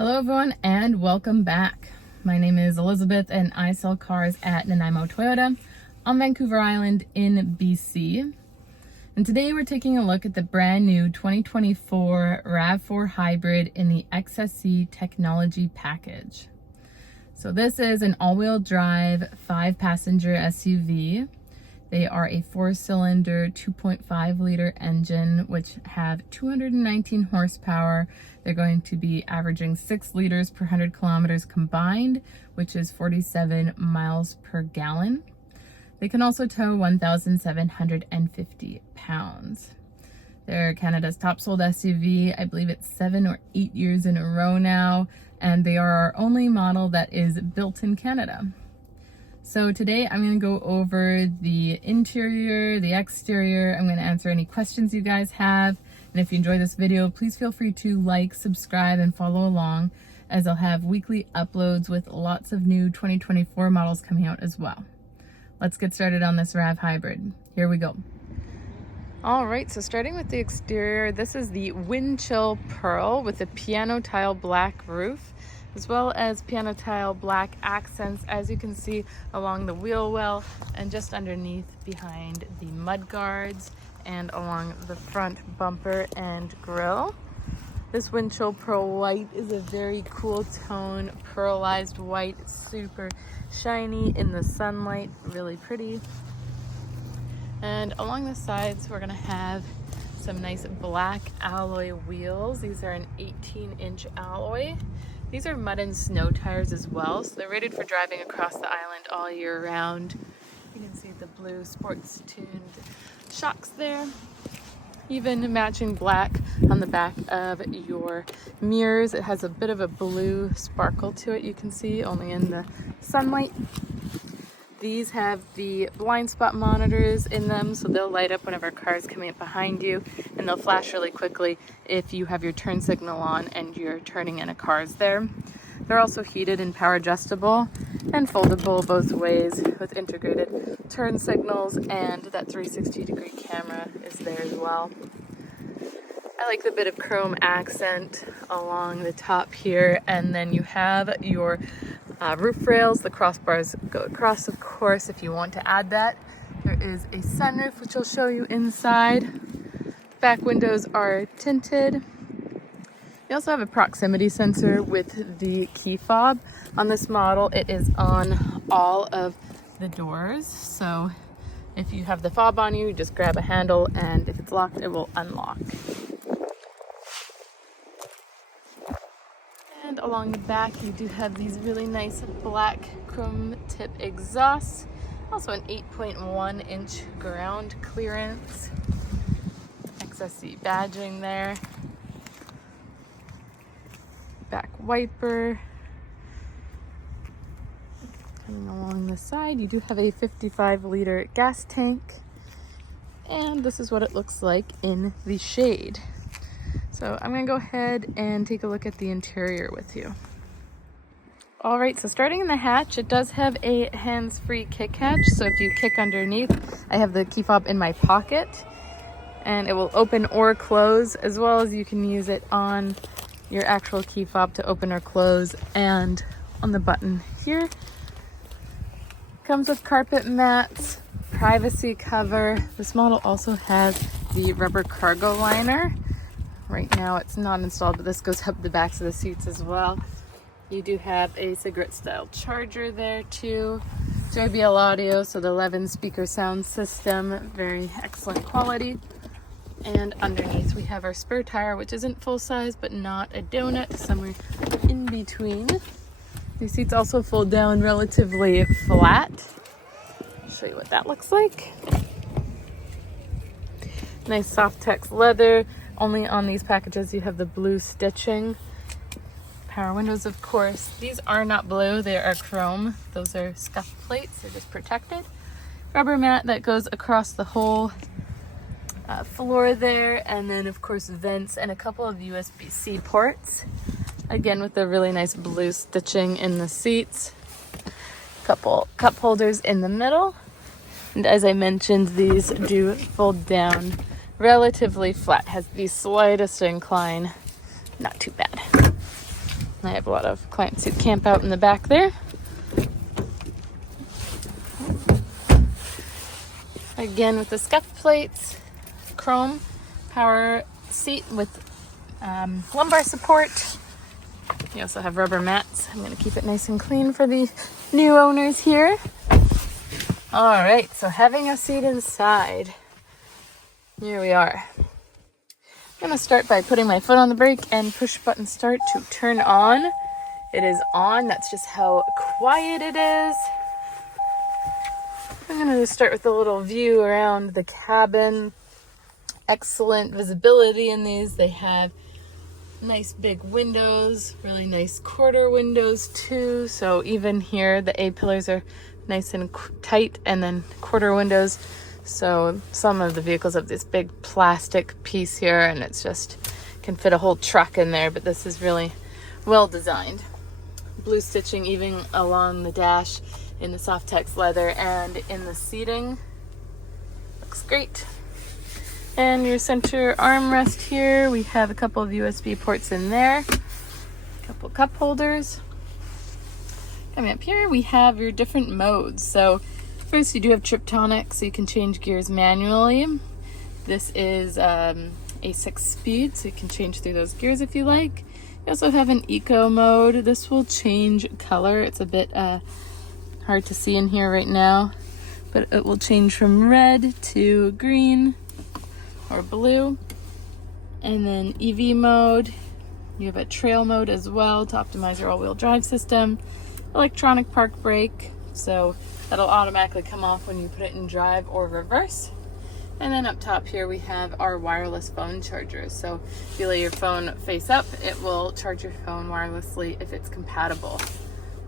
Hello everyone and welcome back. My name is Elizabeth and I sell cars at Nanaimo Toyota on Vancouver Island in BC. And today we're taking a look at the brand new 2024 RAV4 hybrid in the XSE technology package. So this is an all-wheel drive 5-passenger SUV. They are a 4-cylinder 2.5 liter engine which have 219 horsepower. They're going to be averaging 6 liters per 100 kilometers combined, which is 47 miles per gallon. They can also tow 1,750 pounds. They're Canada's top sold SUV. I believe it's 7 or 8 years in a row now, and they are our only model that is built in Canada. So today I'm going to go over the interior, the exterior. I'm going to answer any questions you guys have. And if you enjoy this video, please feel free to like, subscribe, and follow along, as I'll have weekly uploads with lots of new 2024 models coming out as well. Let's get started on this RAV hybrid. Here we go. All right, so starting with the exterior, this is the wind chill pearl with a piano tile black roof, as well as piano tile black accents, as you can see along the wheel well and just underneath behind the mud guards and along the front bumper and grille. This wind chill pearl white is a very cool tone, pearlized white. It's super shiny in the sunlight, really pretty. And along the sides we're gonna have some nice black alloy wheels. These are an 18-inch alloy. These are mud and snow tires as well, so they're rated for driving across the island all year round. You can see the blue sports tuned shocks there. Even matching black on the back of your mirrors. It has a bit of a blue sparkle to it, you can see, only in the sunlight. These have the blind spot monitors in them, so they'll light up whenever a car is coming up behind you, and they'll flash really quickly if you have your turn signal on and you're turning and a car's there. They're also heated and power adjustable and foldable both ways with integrated turn signals, and that 360-degree camera is there as well. I like the bit of chrome accent along the top here, and then you have your roof rails. The crossbars go across, of course, if you want to add that. There is a sunroof, which I'll show you inside. Back windows are tinted. You also have a proximity sensor with the key fob. On this model, it is on all of the doors. So if you have the fob on you, just grab a handle, and if it's locked, it will unlock. And along the back, you do have these really nice black chrome tip exhausts. Also an 8.1-inch ground clearance. XSE badging there. Back wiper. Coming along the side, you do have a 55-liter gas tank. And this is what it looks like in the shade. So I'm gonna go ahead and take a look at the interior with you. All right, so starting in the hatch, it does have a hands-free kick hatch. So if you kick underneath, I have the key fob in my pocket, and it will open or close, as well as you can use it on your actual key fob to open or close, and on the button here. Comes with carpet mats, privacy cover. This model also has the rubber cargo liner. Right now it's not installed, but this goes up the backs of the seats as well. You do have a cigarette style charger there too. JBL audio, so the 11-speaker sound system, very excellent quality. And underneath we have our spare tire, which isn't full size, but not a donut, somewhere in between. These seats also fold down relatively flat. I'll show you what that looks like. Nice soft tex leather. Only on these packages you have the blue stitching. Power windows, of course. These are not blue, they are chrome. Those are scuff plates, they're just protected. Rubber mat that goes across the whole floor there, and then of course vents and a couple of USB-C ports. Again with the really nice blue stitching in the seats. Couple cup holders in the middle. And as I mentioned, these do fold down relatively flat. Has the slightest incline, not too bad. I have a lot of clients who camp out in the back there. Again with the scuff plates, chrome power seat with lumbar support. You also have rubber mats. I'm going to keep it nice and clean for the new owners here. All right, so having a seat inside. Here we are. I'm going to start by putting my foot on the brake and push button start to turn on. It is on. That's just how quiet it is. I'm going to start with a little view around the cabin. Excellent visibility in these. They have nice big windows, really nice quarter windows too. So even here, the A-pillars are nice and tight, and then quarter windows. So some of the vehicles have this big plastic piece here, and it's just can fit a whole truck in there, but this is really well designed. Blue stitching even along the dash in the Softex leather and in the seating. Looks great. And your center armrest here, we have a couple of USB ports in there, a couple cup holders. Coming up here, we have your different modes. So first, you do have Triptonic, so you can change gears manually. This is a 6-speed, so you can change through those gears if you like. You also have an Eco mode. This will change color. It's a bit hard to see in here right now, but it will change from red to green or blue. And then EV mode. You have a trail mode as well to optimize your all-wheel drive system. Electronic park brake, so that'll automatically come off when you put it in drive or reverse. And then up top here we have our wireless phone charger. So if you lay your phone face up, it will charge your phone wirelessly if it's compatible.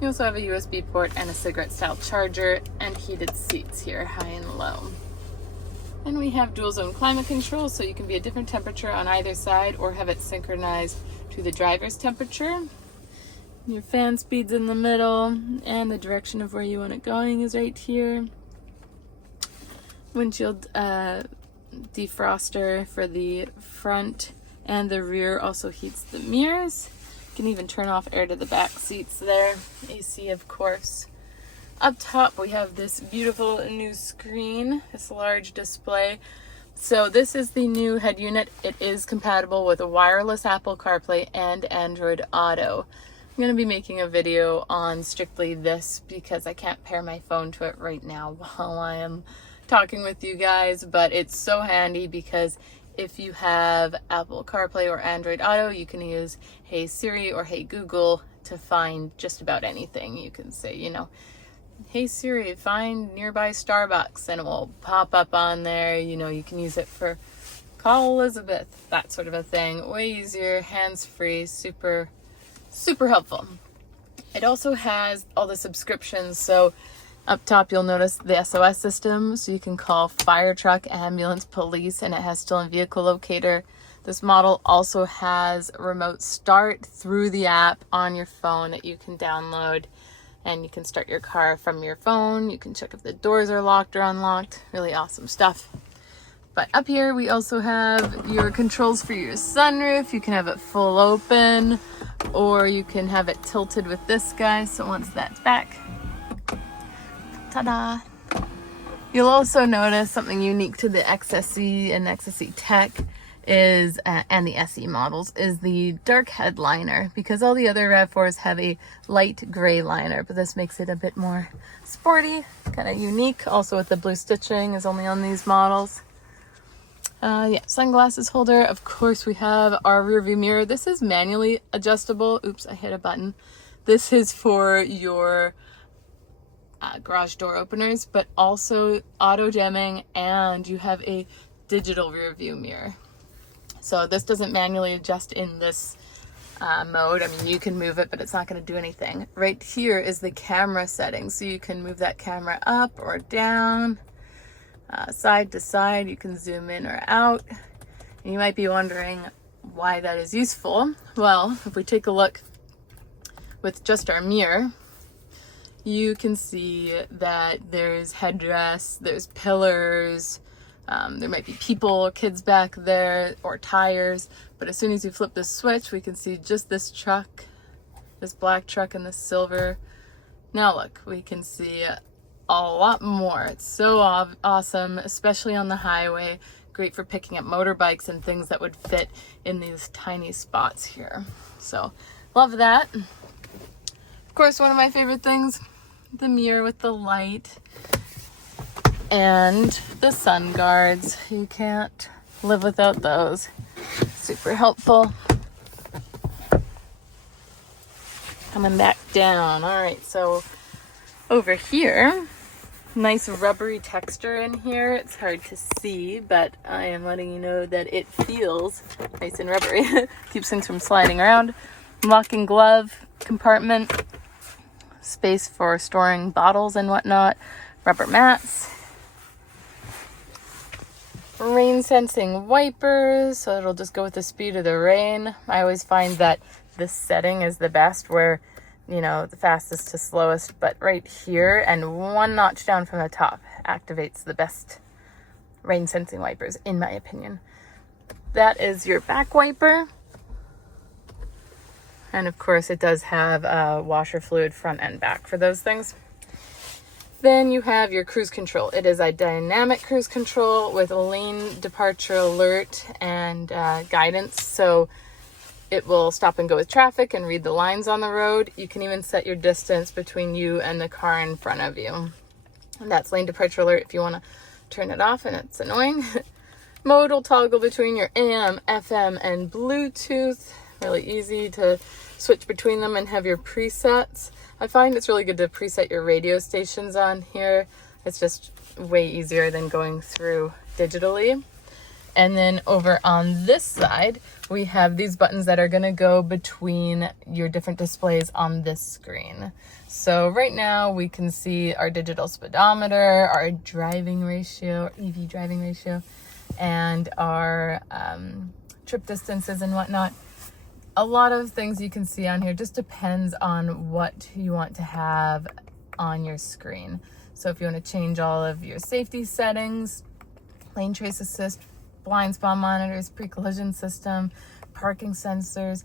You also have a USB port and a cigarette style charger, and heated seats here, high and low. And we have dual zone climate control, so you can be a different temperature on either side or have it synchronized to the driver's temperature. Your fan speed's in the middle, and the direction of where you want it going is right here. Windshield defroster for the front, and the rear also heats the mirrors. You can even turn off air to the back seats there. AC, of course. Up top, we have this beautiful new screen, this large display. So this is the new head unit. It is compatible with a wireless Apple CarPlay and Android Auto. I'm going to be making a video on strictly this because I can't pair my phone to it right now while I am talking with you guys, but it's so handy because if you have Apple CarPlay or Android Auto, you can use Hey Siri or Hey Google to find just about anything. You can say, you know, Hey Siri, find nearby Starbucks, and it will pop up on there. You know, you can use it for call Elizabeth, that sort of a thing. Way easier, hands-free, super helpful. It also has all the subscriptions. So up top, you'll notice the SOS system. So you can call fire truck, ambulance, police, and it has still in vehicle locator. This model also has remote start through the app on your phone that you can download, and you can start your car from your phone. You can check if the doors are locked or unlocked. Really awesome stuff. But up here, we also have your controls for your sunroof. You can have it full open, or you can have it tilted with this guy. So once that's back, ta-da! You'll also notice something unique to the XSE and XSE Tech is, and the SE models, is the dark headliner, because all the other RAV4s have a light gray liner, but this makes it a bit more sporty, kind of unique. Also with the blue stitching is only on these models. Yeah, sunglasses holder. Of course, we have our rear view mirror. This is manually adjustable. Oops, I hit a button. This is for your garage door openers, but also auto dimming, and you have a digital rear view mirror. So this doesn't manually adjust in this mode. I mean, you can move it, but it's not going to do anything. Right here is the camera setting, so you can move that camera up or down, side to side. You can zoom in or out. And you might be wondering why that is useful. Well, if we take a look with just our mirror, you can see that there's headrests, there's pillars, there might be people, kids back there, or tires. But as soon as you flip the switch, we can see just this truck this black truck and the silver. Now look, we can see a lot more. It's so awesome, especially on the highway. Great for picking up motorbikes and things that would fit in these tiny spots here. So love that. Of course, one of my favorite things, the mirror with the light and the sun guards. You can't live without those. Super helpful. Coming back down. All right, so over here, nice rubbery texture in here. It's hard to see, but I am letting you know that it feels nice and rubbery. Keeps things from sliding around. Locking glove compartment, space for storing bottles and whatnot, rubber mats, rain sensing wipers, so it'll just go with the speed of the rain. I always find that this setting is the best, where, you know, the fastest to slowest, but right here and one notch down from the top activates the best rain sensing wipers, in my opinion. That is your back wiper. And of course it does have washer fluid front and back for those things. Then you have your cruise control. It is a dynamic cruise control with lane departure alert and guidance. So it will stop and go with traffic and read the lines on the road. You can even set your distance between you and the car in front of you. And that's lane departure alert if you want to turn it off and it's annoying. Mode will toggle between your AM, FM, and Bluetooth. Really easy to switch between them and have your presets. I find it's really good to preset your radio stations on here. It's just way easier than going through digitally. And then over on this side, we have these buttons that are going to go between your different displays on this screen. So right now we can see our digital speedometer, our driving ratio, EV driving ratio, and our trip distances and whatnot. A lot of things you can see on here just depends on what you want to have on your screen. So if you want to change all of your safety settings, lane trace assist, blind spot monitors, pre-collision system, parking sensors,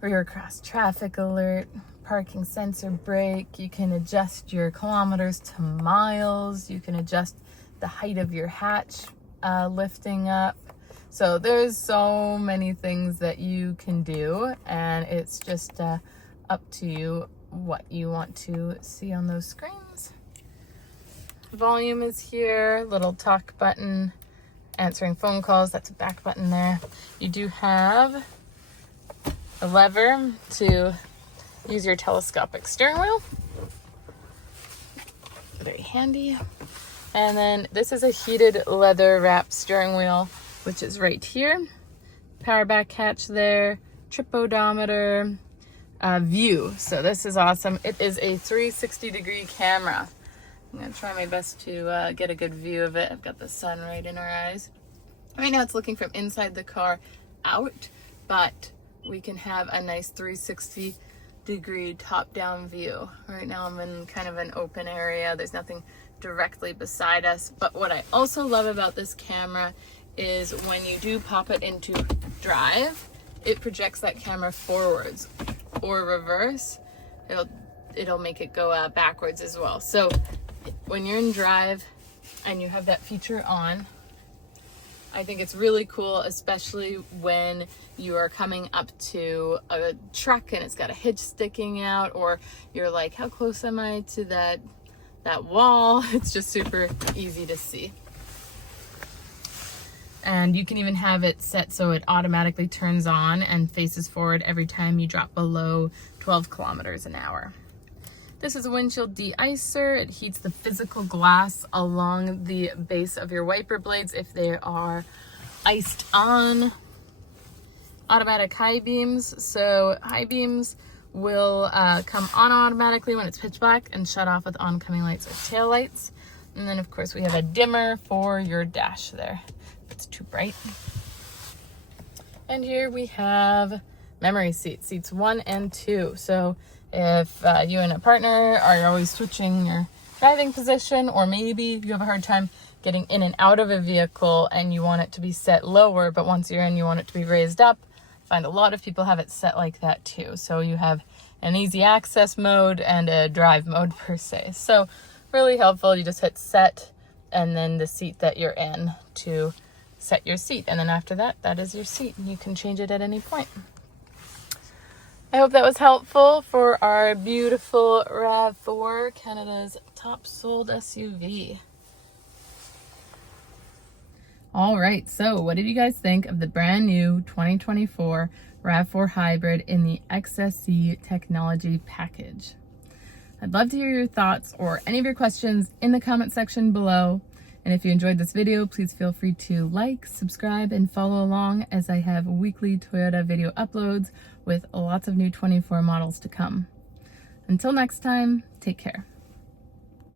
rear cross traffic alert, parking sensor brake. You can adjust your kilometers to miles. You can adjust the height of your hatch lifting up. So there's so many things that you can do, and it's just up to you what you want to see on those screens. Volume is here, little talk button. Answering phone calls, that's a back button there. You do have a lever to use your telescopic steering wheel. Very handy. And then this is a heated leather wrap steering wheel, which is right here. Power back hatch there, trip odometer, view. So this is awesome. It is a 360-degree camera. I'm gonna try my best to get a good view of it. I've got the sun right in our eyes. Right now it's looking from inside the car out, but we can have a nice 360-degree top-down view. Right now I'm in kind of an open area. There's nothing directly beside us. But what I also love about this camera is when you do pop it into drive, it projects that camera forwards or reverse. It'll make it go backwards as well. So when you're in drive and you have that feature on, I think it's really cool, especially when you are coming up to a truck and it's got a hitch sticking out, or you're like, how close am I to that wall? It's just super easy to see. And you can even have it set so it automatically turns on and faces forward every time you drop below 12 kilometers an hour. This is a windshield de-icer. It heats the physical glass along the base of your wiper blades if they are iced on. Automatic high beams. So high beams will come on automatically when it's pitch black and shut off with oncoming lights or tail lights. And then of course we have a dimmer for your dash there if it's too bright. And here we have memory seats 1 and 2. So if you and a partner are always switching your driving position, or maybe you have a hard time getting in and out of a vehicle and you want it to be set lower, but once you're in you want it to be raised up, find a lot of people have it set like that too. So you have an easy access mode and a drive mode per se. So really helpful. You just hit set and then the seat that you're in to set your seat. And then after that, that is your seat. You can change it at any point. I hope that was helpful for our beautiful RAV4, Canada's top sold SUV. All right, so what did you guys think of the brand new 2024 RAV4 Hybrid in the XSE technology package? I'd love to hear your thoughts or any of your questions in the comment section below. And if you enjoyed this video, please feel free to like, subscribe, and follow along as I have weekly Toyota video uploads with lots of new 24 models to come. Until next time, take care.